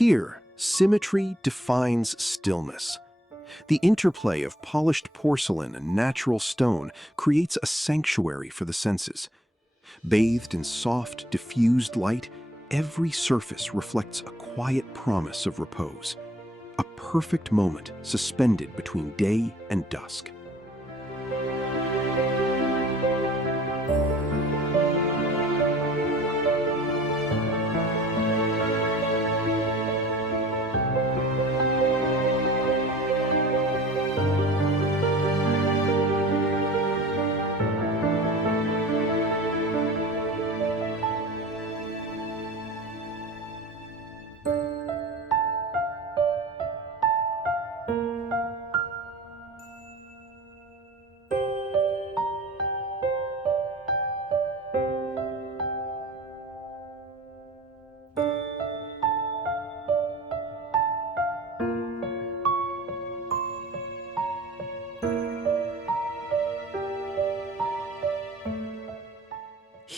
Here, symmetry defines stillness. The interplay of polished porcelain and natural stone creates a sanctuary for the senses. Bathed in soft, diffused light, every surface reflects a quiet promise of repose, a perfect moment suspended between day and dusk.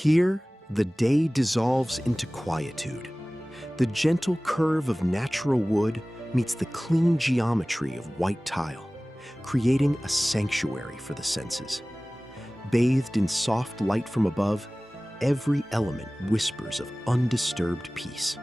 Here, the day dissolves into quietude. The gentle curve of natural wood meets the clean geometry of white tile, creating a sanctuary for the senses. Bathed in soft light from above, every element whispers of undisturbed peace.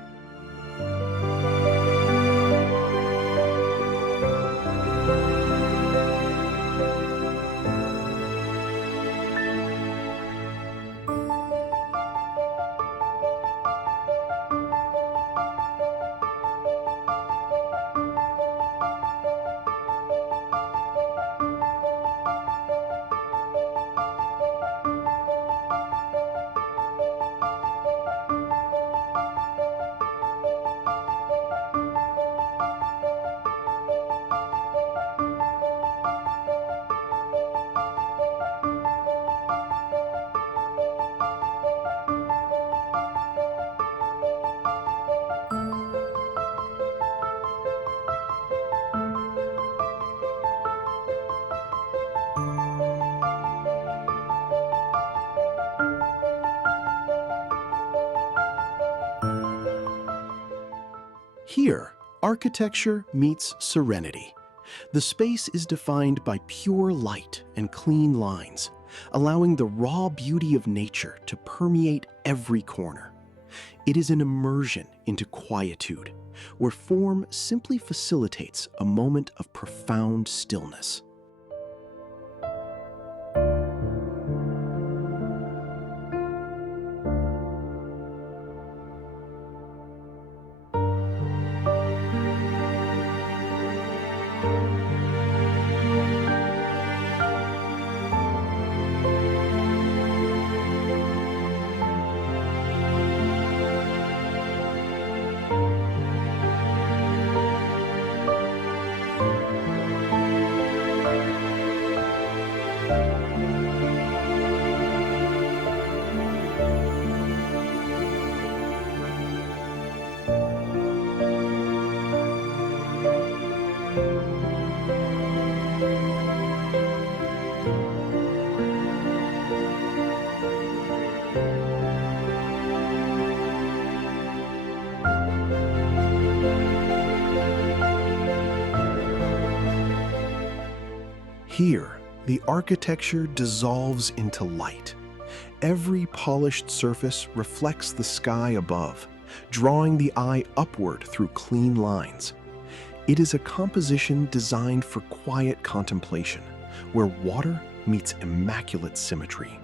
Here, architecture meets serenity. The space is defined by pure light and clean lines, allowing the raw beauty of nature to permeate every corner. It is an immersion into quietude, where form simply facilitates a moment of profound stillness. Here, the architecture dissolves into light. Every polished surface reflects the sky above, drawing the eye upward through clean lines. It is a composition designed for quiet contemplation, where water meets immaculate symmetry.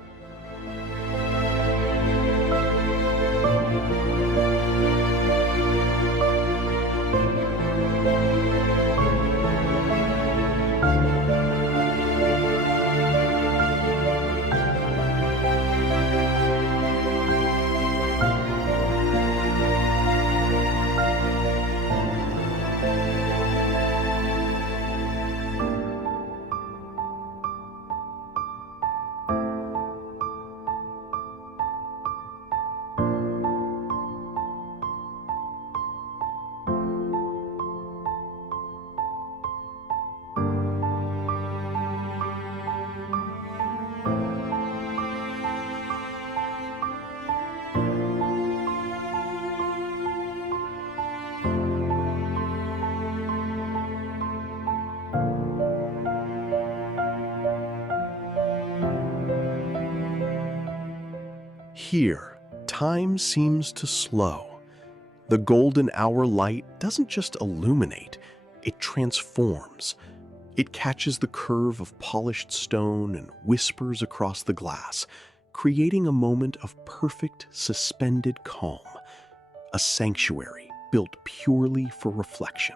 Here, time seems to slow. The golden hour light doesn't just illuminate, it transforms. It catches the curve of polished stone and whispers across the glass, creating a moment of perfect, suspended calm, a sanctuary built purely for reflection.